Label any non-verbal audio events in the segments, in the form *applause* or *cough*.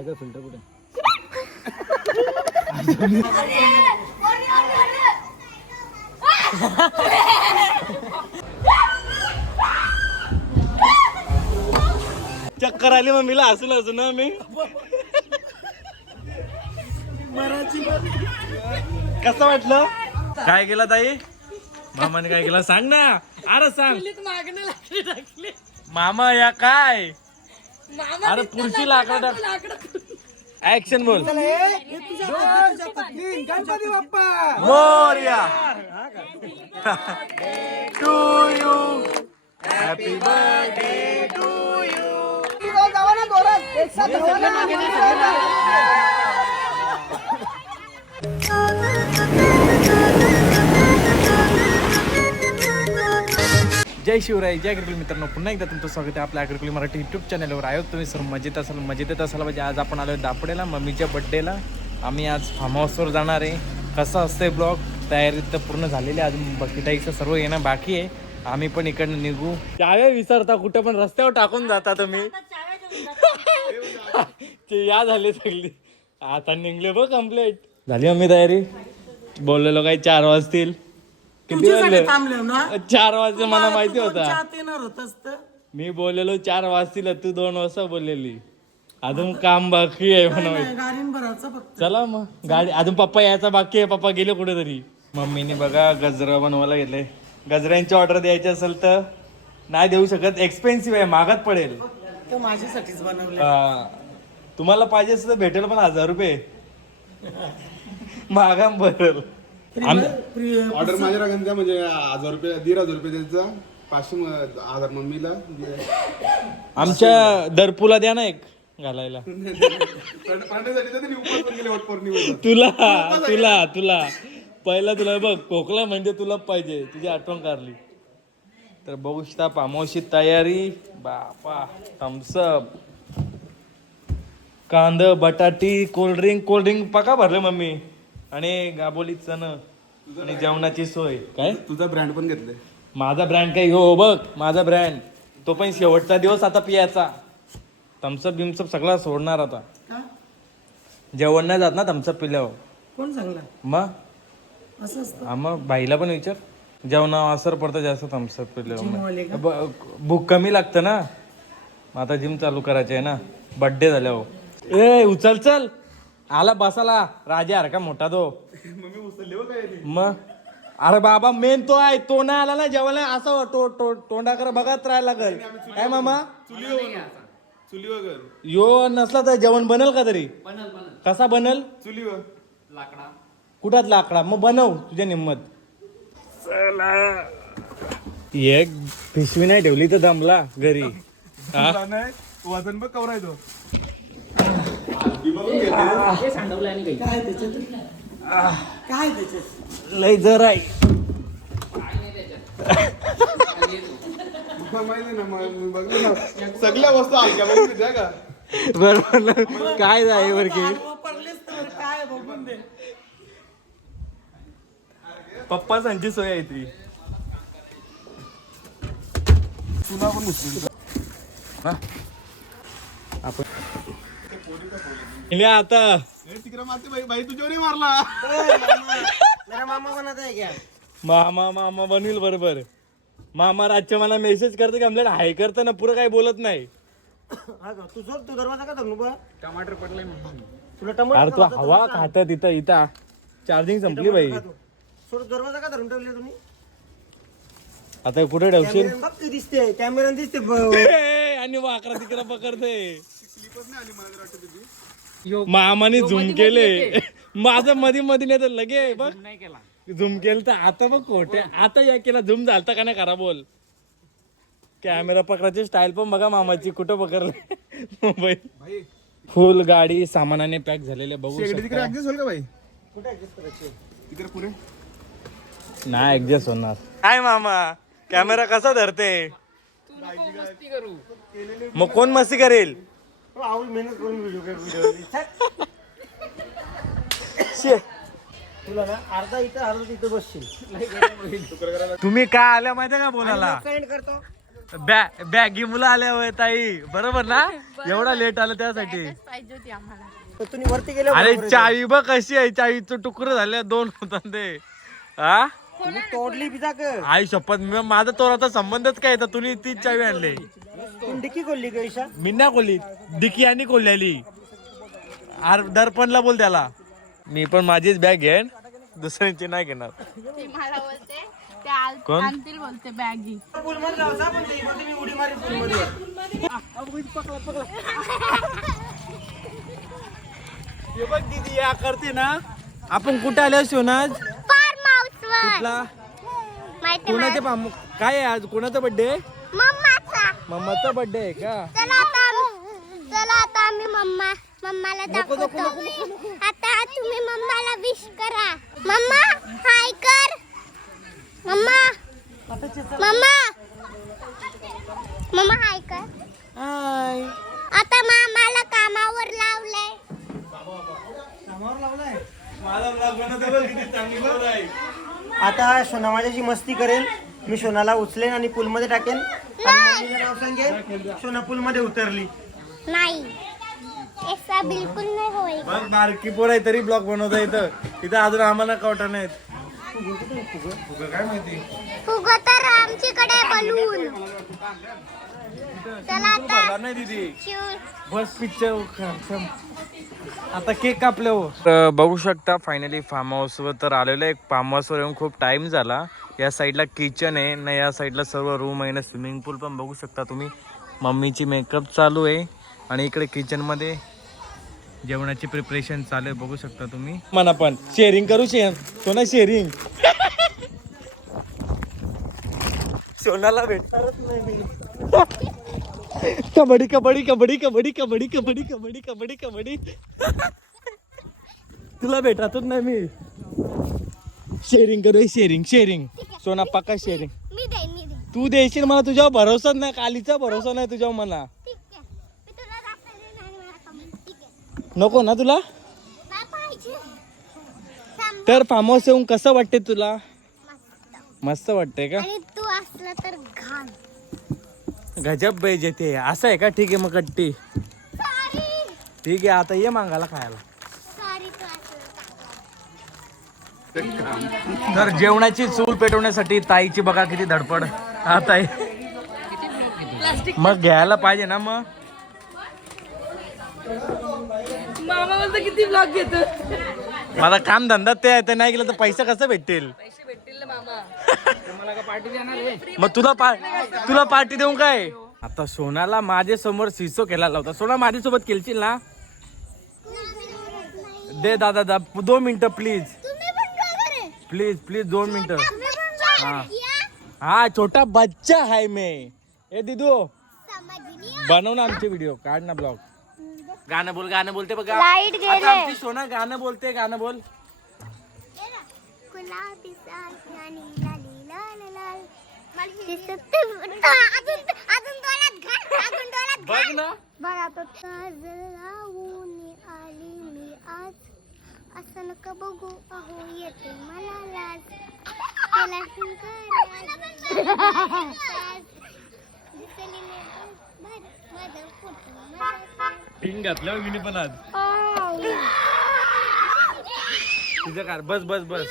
काय काय फिल्टर कुठे? चक्कर आली मम्मीला हसून हसून ना मी? कसं वाटलं? काय केलं ताई? मामाने काय केलं? सांग ना. अरे सांग. मामा या काय? अरे पुढची लाकडं ऍक्शन बोल. Ganpati Bappa. Morya. To you happy birthday to you जावा ना दोरात एक साथ जय शिवराय जय अग्रकुल मित्रांनो. पुन्हा एकदा तुमचं स्वागत आहे आपल्या अग्रकुल मराठी युट्यूब चॅनलवर आहोत तुम्ही सर मजेत असाल मजेत असाल. म्हणजे आज आपण आलो दापडेला मम्मीच्या बड्डेला आम्ही आज फार्म हाऊसवर जाणार आहे. कसं असतंय ब्लॉग तयारी तर पूर्ण झालेली आहे. अजून बकिटाईचं सर्व येणं बाकी आहे. आम्ही पण इकडनं निघू. चाव्या विसरता कुठं पण रस्त्यावर टाकून जाता तुम्ही. ते या झाले सगळी. आता निघले बघ कंप्लीट झाली मम्मी तयारी? बोललेलो काही चार वाजतील. किती वाजले थांबले ना? चार वाजता मला माहिती होता. येणार होतच तर? मी बोललेलो चार वाजतील तू दोन वाजता बोललेली. अजून काम बाकी आहे म्हणा माहिती. गाडीन भरायचं फक्त. चला मग गाडी अजून पप्पा यायचा बाकी आहे पप्पा गेले कुठेतरी. मम्मीने बघा गजरा बनवायला घेतले. गजऱ्यांची ऑर्डर द्यायची असेल तर नाही देऊ शकत एक्सपेन्सिव्ह आहे महागात पडेल. तो माझ्यासाठीच बनवलं हा. तुम्हाला पाहिजे असेल तर भेटेल पण हजार रुपये. महागा आम- ऑर्डर माझ्या राखून द्या म्हणजे हजार रुपये दीड हजार रुपये द्यायचा. पाचशे म- हजार मम्मीला आमच्या दरपूला द्या ना एक घालायला. पाण्यासाठी तर त्यांनी उपवास पण केले वट पौर्णिमेचा तुला तुला तुला. पहिला तुला बघ कोकला म्हणजे तुला पाहिजे तुझी आठवण काढली. तर बघू शकता पामोशी तयारी. बापा थम्सअप कांद बटाटी कोल्ड्रिंक कोल्ड्रिंक पका भरले मम्मी. आणि गाबोली चण आणि जेवणाची सोय. काय? तुझा ब्रँड पण घेतले माझा ब्रँड काय? हो बघ माझा ब्रँड तो पण शेवटचा दिवस आता पियाचा. थम्सअप बिमसअप सगळा सोडणार आता. का? जेवण नाही जात ना थम्सअप पिल्यावर. कोण सांगला? मग? असं असतं? हा, मग बाईला पण विचार. जेवणावर असर पडतं जास्त थम्सअप जिमवाले का? पिल्यावर ब- भूक कमी लागतं ना. मग आता जिम चालू करायची आहे ना. बर्थडे झाल्यावर. ए उचल चल. आला बसाला राजा अरे का मोठा तो. मग? अरे बाबा मेन तो आहे तो नाही आला ना जेवायला असं तो तो तोंडाकडे बघत राहायला लागल काय मामा? चुलीवर यो नसला तर जेवण बनल का तरी? कसा बनल? चुलीवर कुठात लाकडा? मग बनव तुझ्या निम्मत. चला. एक पिशवी नाही ठेवली तर दमला घरी. *laughs* हा? तुला नाही? वजन बघ कवरायचो काय त्याच्यात काय त्याच्यात लय जर आहे. तुला माहिती ना मग मी बघलं ना सगळ्या वस्तू हलक्या बघून का? बरोबर काय आहे बर की? वापरलेच तर काय बघून दे पप्पा सांची सोय आहे ती. तुला पण उचलून हा? आपण आता. मामा बनत आहे क्या? मामा मामा बनविल बरोबर. मामा रातच्या मला मेसेज करते की? आपल्याला हाय करतं ना पुरं काही बोलत नाही. हा का? तू सोड तू दरवाजा का धरून बा टमाटर पडलाय तुला टमाटर अरे तू हवा खात तिथं इथं चार्जिंग संपली बाई. सोड दरवाजा का धरून ठेवले तुम्ही? आता कुठे ठेवशील? दिसते कॅमेरा दिसते ब- *laughs* ए, आणि वाकरा तिकडे पकडते. मामाने झूम केले. *laughs* माझं मधी मधी नाही तर लगे बघ. झूम केलं तर आता बघ खोटे. आता या केला झूम झालता का नाही करा बोल. कॅमेरा पकडायची स्टाईल पण बघा मामाची कुठं पकडले. *laughs* मोबाईल. फुल गाडी सामानाने पॅक झालेले बघू तिकडे शकता. ऍडजस्ट होईल का बाई कुठे adjust करायची? तिकडे पुढे. नाही ऍडजस्ट होणार. काय मामा कॅमेरा कसा धरते? मग कोण मस्ती करेल? हो, आवड मेहनत करून व्हिडिओ व्हिडिओ शे. तुला ना अर्धा इथं अर्धा तिथं बसशील. तुम्ही काय आल्या माहिती का बोलायला? करतो. बॅ बॅगी मुलं आल्या होय ताई. बरोबर ना? *laughs* एवढा लेट आलं त्यासाठी. पाहिजे होती आम्हाला. तर तुम्ही वरती गेले अरे. चावी बघ कशी आहे. चावीचं तुकडं झाले दोन होतात ते हा तोडली बिजा आई शपथ मी माझा तो आता संबंधच काय तर तुम्ही तीच चावी आणली. डिक्की खोलली का ईशा? मी ना कोली डिकी आणि कोल्ह्याली आर दर्पणला बोल त्याला. मी पण माझीच बॅग घेन दुसऱ्यांची नाही घेणार. ती मला बोलते ते आल- कोण? आणतील बोलते बॅगी पूल मध्ये जायचा पण ते इकडे तुम्ही उडी मारी पूल मध्ये हे बघ दीदी या करते ना. आपण कुठे आलो फार्म हाऊस वर. कुठला? माहिती कोणाचे पाम काय आहे आज? कोणाचा बर्थडे मम्माचा. मम्माचा बर्थडे आहे का? चला आता आम्ही- चला आता आम्ही मम्मा मम्माला दाखवतो. आता तुम्ही मम्माला विश करा. मम्मा हाय कर. मम्मा मम्मा मम्मा हाय कर. हाय आता मामाला कामावर लावलंय. आता सोना माझ्याशी मस्ती करेल. मी सोनाला उचलेन आणि पूल मध्ये टाकेन आणि मम्मीला नाव सांगेन. सोना पूल मध्ये उतरली. नाही. ऐसा बिलकुल नाही होईल. बघ बारकी पोर आहे तरी ब्लॉग बनवता येतं तिथं अजून आम्हाला कवटा नाहीत. फुगं काय माहिती फुग तर आमच्याकडे बलून. चला आता भरला नाही दिदी. शिव. बस पिक्चर आता केक कापले हो. बघू शकता फायनली फार्म हाऊसवर तर आलेलो आहे. फार्म हाऊसवर येऊन खूप टाइम झाला. या साईडला किचन आहे ना या साईडला सर्व रूम आहे ना स्विमिंग पूल पण बघू शकता तुम्ही. मम्मीची मेकअप चालू आहे आणि इकडे किचनमध्ये जेवणाची प्रिपरेशन चालू आहे बघू शकता तुम्ही. म्हणा पण शेअरिंग करू शेअर सोना शेअरिंग सोनाला भेटणारच नाही कबड्डी कबड्डी कबड्डी कबड्डी कबड्डी कबड्डी कबड्डी कबड्डी कबड्डी. तुला भेटतच नाही मी. शेअरिंग करू शेअरिंग शेअरिंग सोना पक्का शेअरिंग मी देईन मी देईन. तू देशील मला तुझ्यावर भरोसाच नाही कालीचा भरोसा नाही तुझ्यावर मला. ठीक आहे. मी तुला दाखवले नाही मला कमी ठीक आहे. नको ना तुला? मला पाहिजे. थांब, तर फार्म हाऊस येऊन कसं वाटते तुला? मस्त. मस्त वाटते का? आणि तू असला तर घाण. गजब पाहिजे ते असं आहे का? ठीक आहे मग कट्टी. सॉरी ठीक आहे आता ये मागायला खायला सॉरी तू असला तर जेवणाची चूल पेटवण्यासाठी ताईची बघा किती धडपड. हा ताई. मग घ्यायला पाहिजे ना मग. मामा बोलतो किती ब्लॉग घेतो मला काम धंदा ते आहे ते नाही गेलं तर पैसा कसा भेटतील? *laughs* मग तुला पा तुला पार्टी देऊ काय? आता सोनाला माझ्यासमोर सिसो केला होता सोना माझ्यासोबत केलशील ना? दे दादा दा दोन मिनिटं प्लीज तुम्ही पण ड्रायव्हर आहे प्लीज प्लीज दोन मिनिटं. हा. छोटा बच्चा है मैं. ए दिदू समजली बनव ना आमचे व्हिडिओ काढ ना ब्लॉग. गाणं बोल गाणं बोलते बघा. Light आता गेले. आमची सोना गाणं बोलते गाणं बोल. गुलाबी साडी आणि लाली लाल लाल दिसत अजून अजून डोळ्यात घाल अजून डोळ्यात बघ ना. बघ आता काजल लावून आली मी आज असं नका बघू. अहो येते मला लाज. त्याला शिंगार दिसली नाही बरं, माझं फोटो माझं पिंग घातलं मी पण आज. तुझं कार. बस बस बस.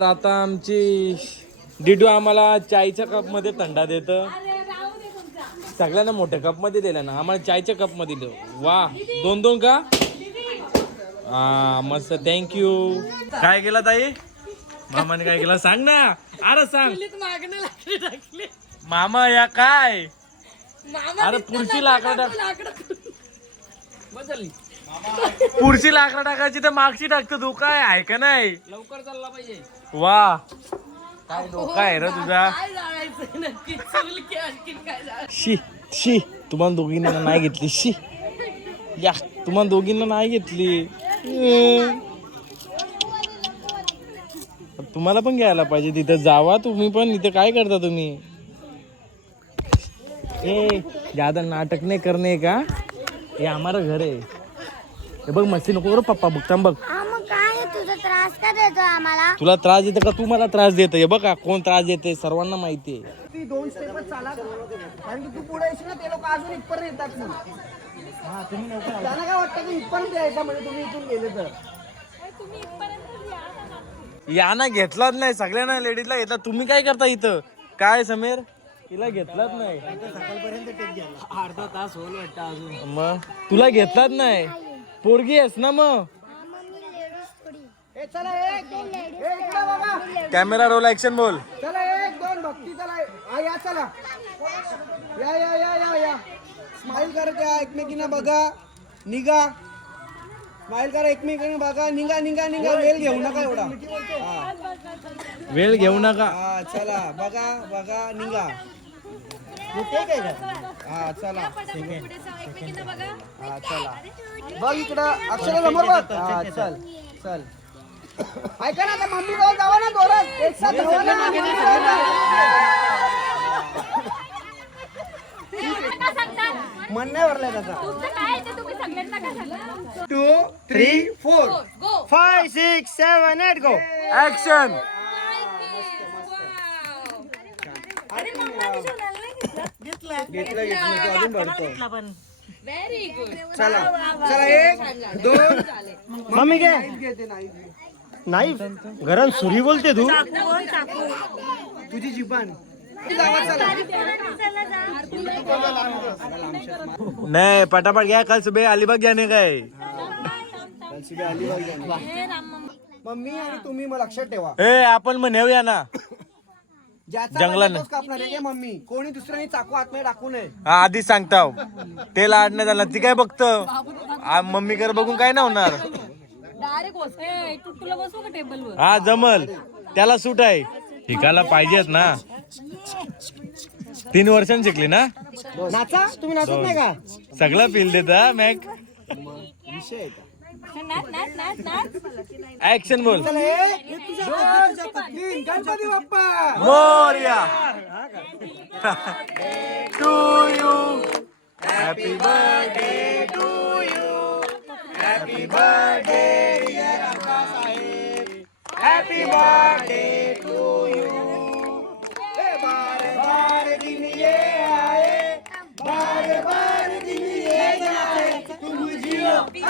तर आता आमची डिडू आम्हाला चायच्या कपमध्ये थंडा देत. सगळ्यांना मोठ्या कपमध्ये दिला ना. आम्हाला चायच्या कपमध्ये देऊ. वा. दोन दोन का? हा मस्त. थँक्यू काय केलं ताई? मामाने काय केलं? सांग ना. अरे सांग. मागणं लाकडी टाकले. मामा या काय? मामा अरे पुढची लाकडं टाक. लाकडं बदलली पुढची लाकडं टाकायची तर मागची टाकतो. तू काय? आहे का नाही? लवकर चालला पाहिजे. वा. काय डोका आहे रे तुझा? काय जाळायचं? नक्की चूल की आणखी काय जाळायचं? शी शी. तुम्हाला दोघींना नाही घेतली. शी. या तुम्हाला दोघींना नाही घेतली. तुम्हाला पण घ्यायला पाहिजे. तिथं जावा तुम्ही पण. इथं काय करता तुम्ही? ए ज्यादा नाटक नाही करणे का? हे आम्हाला घर आहे. हे बघ मस्ती नको करू पप्पा बघता बघ. हा मग काय आहे? तुझं त्रास का देतो आम्हाला? तुला त्रास देते का? तू मला त्रास देते. हे बघा कोण त्रास देते? सर्वांना माहिती आहे. ती दोन स्टेपच चाला कारण की तू पुढे येशील ना ते लोक अजून इथपर्यंत येतात ना त्यांना काय वाटतं की इथपर्यंत यायचं म्हणजे तुम्ही इथून गेले तर? याना घेतलाच नाही सगळ्यांना लेडीजला घेतला. तुम्ही काय करता इथं? काय समीर? तिला घेतलाच नाही. अर्धा तास होईल वाटतं अजून मग? तुला घेतलाच नाही? पोरगी आहेस ना मग? ए, चला एक ए, इकडे बघा कॅमेरा रोल ऍक्शन बोल. चला एक दोन. भक्ती चला. या चला. या या या या या. स्माइल करत या एकमेकींना बघा. निघा. स्माइल करा एकमेकींना बघा. निघा निघा निघा. वेळ घेऊ नका एवढा. हा. वेळ घेऊ नका. हा चला. बघा बघा निघा. हा चला. हा चला. बघ इकडं. अक्षरा समोर बघ. हा चल. चल. ऐका ना आता मम्मी जवळ जावा ना दोरात एक साथ ना, मम्मी जवळ जा. मन नाही भरलाय त्याचा. Two three four five six seven eight go action घेतलं? घेतलं. तू अजून भरतो व्हेरी गुड चला. चला एक दोन. मम्मी घेते नाही नाही घरात सुरी बोलते तू? तुझी जिबान. नाही पटापट घ्या कल सुबह अलिबाग जाने का है। मम्मी आणि तुम्ही मग लक्षात ठेवा. ए आपण मग नेऊया ना. कापणार आहे का मम्मी. कोणी दुसऱ्याने चाकू आतमध्ये टाकू नये. हा आधीच सांगता ते लाडण्यात आला ती काय बघत? मम्मी कर बघून काय नाही होणार. डायरेक्ट बस. का टेबलवर? हा जमल. त्याला सूट आहे. शिकायला पाहिजेत ना. तीन वर्षांनी शिकली ना? नाचा? तुम्ही नाचत नाही का? सगळं फील देत मॅक. विषय आहे का? नाच नाच नाच नाच ऍक्शन बोल चला एक दोन तीन Ganpati Bappa Morya to you happy birthday to you happy birthday happy birthday to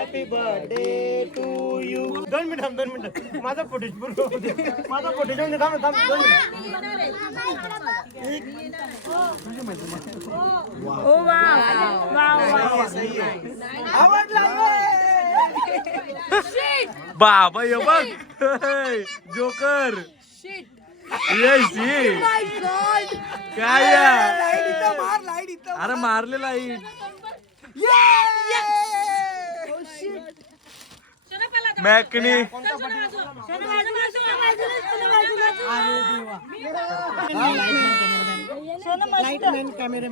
happy birthday to you दोन मिनिट थांब दोन मिनिट. माझा फुटेज पूर्ण होऊ दे. माझा फुटेज होऊन दे. थांब थांब दोन मिनिट. आवडला बाबा ये बघ. जोकर. येस ये काय या? लाइट इथं मार लाइट इथं अरे मारले लाइट. मॅकनी.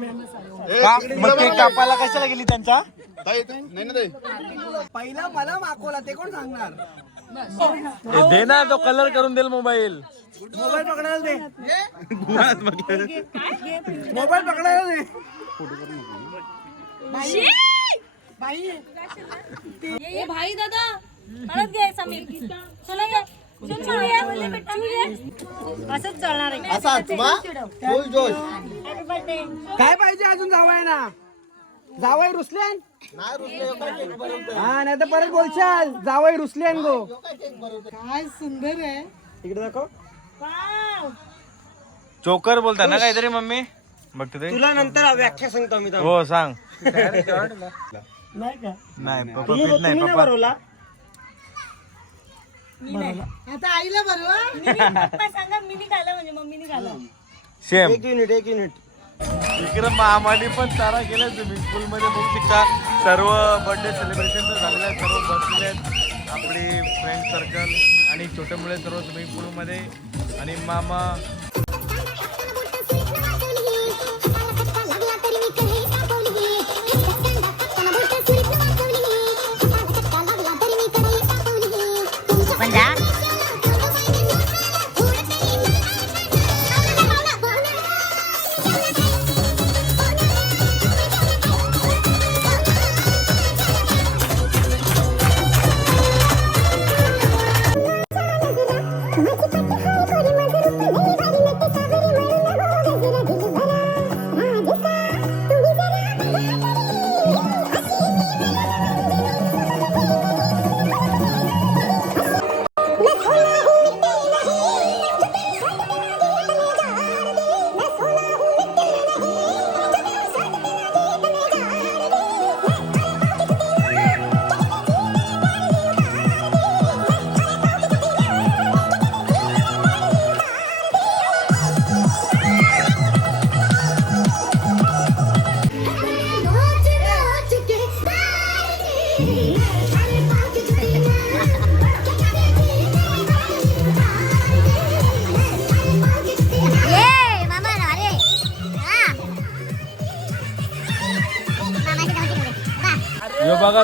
मग कापायला कशाला गेली त्यांचा ताई, ताई, नाही ना ताई. पहिला मला मागवला ते कोण सांगणार? ए, दे ना तो कलर करून देईल मोबाईल मोबाईल पकडायला दे. मोबाईल पकडायला दे. ए भाई दादा. हळद घे समीर चला. असंच आहे. असा फुल जोश. काय पाहिजे अजून जावाय ना जावाई रुसल्यान? हा नाही तर परत बोलशाल. जावाई रुसल्यान गो. काय सुंदर आहे. इकडे दाखव. चोकर बोलता ना काहीतरी मम्मी? बघते ते. तुला नंतर व्याख्या सांगतो मी हो सांग. *laughs* नाही का? नाही पप्पा पीत नाही तुम्ही *laughs* नाही. पप्पा भरवला सेम एक युनिट एक युनिट विक्रम महामाली पण चारा केलाय तुम्ही. स्कूलमध्ये बघू शकता सर्व बर्थडे सेलिब्रेशन तर झालेलं आहे. सर्व बसलेले आहेत. आपली फ्रेंड सर्कल आणि छोटे मुले सर्व स्विमिंग पूलमध्ये आणि मामा.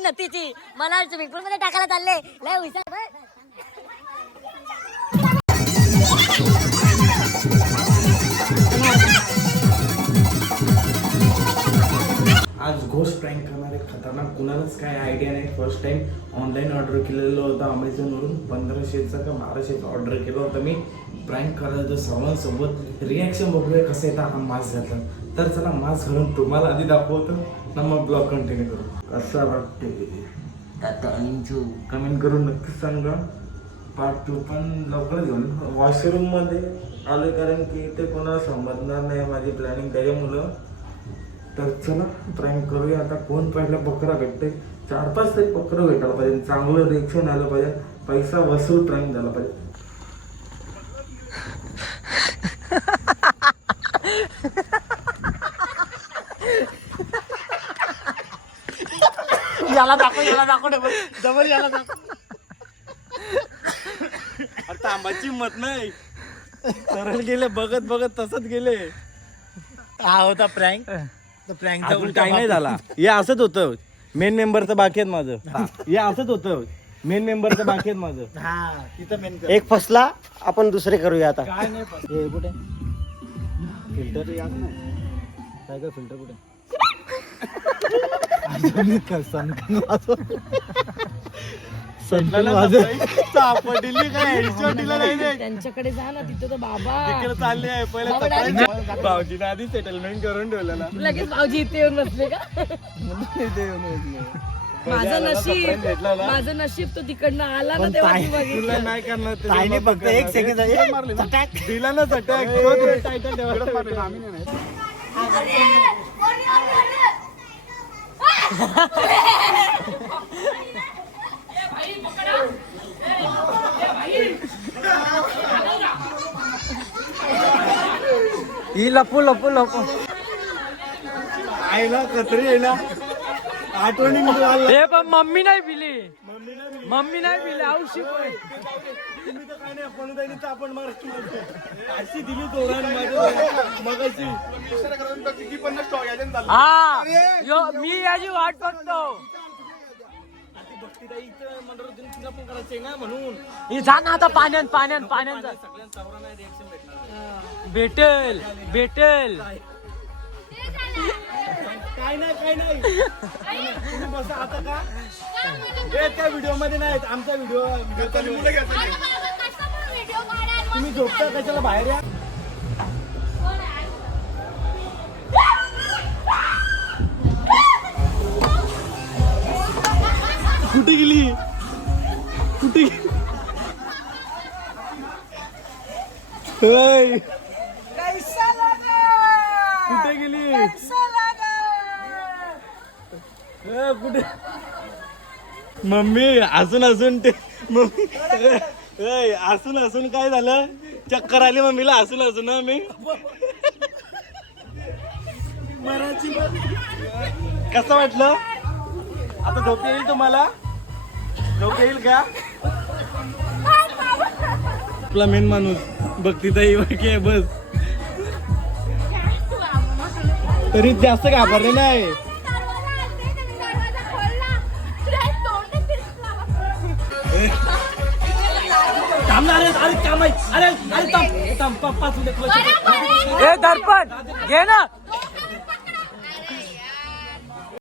मी नतीची मला स्विमिंग पूल मध्ये टाकायला चालले. लय हुशार. आज घोस्ट प्रँक करणारे खतरनाक कुणालाच काय आयडिया नाही. फर्स्ट टाइम ऑनलाईन ऑर्डर केलेलं होतं अमेझॉनवरून पंधराशेचं का बाराशेचं ऑर्डर केलं होतं मी. प्रँक करायचं सर्वांसोबत. रिॲक्शन बघूया कसं येतं. हा मास्क घातला. तर चला मास्क घालून तुम्हाला आधी दाखवतो. ना मग ब्लॉग कंटिन्यू करू. कसा वाटते आता कमेंट करून नक्की सांगा. पार्ट टू पण लवकर घेऊन. वॉशरूममध्ये आलो कारण की ते कोणाला समजणार नाही माझी प्लॅनिंग त्याच्यामुळं तर चला ट्राईंग करूया. आता कोण पहिला बकरा भेटते चार पाच तरी बकरं भेटायला पाहिजे. चांगलं रिएक्शन आलं पाहिजे. पैसा वसूल ट्राईंग झाला पाहिजे. *laughs* याला दाखव याला दाखव डबल डबल याला दाखव. अरे तांबाची हिंमत नाही. सरळ गेले बघत बघत तसंच गेले. हा होता प्रँक तर प्रँकचा अजून काही नाही झाला. हे असंच होतं. मेन मेंबरचं बाकी आहेत माझं. हे. असंच होतं. मेन मेंबरचं बाकी आहेत माझं. हा तिथं मेन एक फसला आपण दुसरे करूया आता. काय नाही हे कुठे? फिल्टर काय काय फिल्टर कुठे? सापडली काय? हेडशॉट दिला नाही रे. त्यांच्याकडे जा ना तिथं तर बाबा. तिकडे चालले आहे पहिले बाबा सकाळी भाऊजीने आधी सेटलमेंट करून ठेवलेला लगेच भाऊजी इथे येऊन बसले का? माझं नशीब. माझं नशीब तो तिकडनं आला ना तेव्हा मी तुला बघितलं नाही करणार ते. ताईने फक्त एक सेकंद दिला ना अटॅक टायटल आम्ही नाही ही लपू लपू लपू. आईला कत्री ना. आठवणी. हे पण मम्मी नाही पिली. मम्मी नाही पिली औषधी तुम्ही तर काय नाही आपण. अशी दिली हा यो मी याची वाट बघतो. तिला इथं मनोरंजन तिला पण करायचंय ना म्हणून. ही जा ना आता पाण्यात पाण्यात पाण्यात जा. भेटेल भेटेल. काय? नाही काय नाही. तुम्ही बसा आता का? त्या व्हिडिओमध्ये नाहीत आमचा व्हिडिओ तुम्ही झोपता कशाला बाहेर या? कुठे गेली कुठे. कुठे गेली? कुठे? मम्मी असून असून ते मम्मी ए, असून असून काय झालं? चक्कर आली मम्मीला असून असून मी? मराठी कसं वाटलं? आता झोप येईल तुम्हाला? झोप येईल का? आपला मेन माणूस. भक्तीताई बाकी बस. तरी जास्त घाबरले नाही अरे काम आहे अरे अरे थांब थांब पा- पाच मिनिट ए दर्पण घे ना.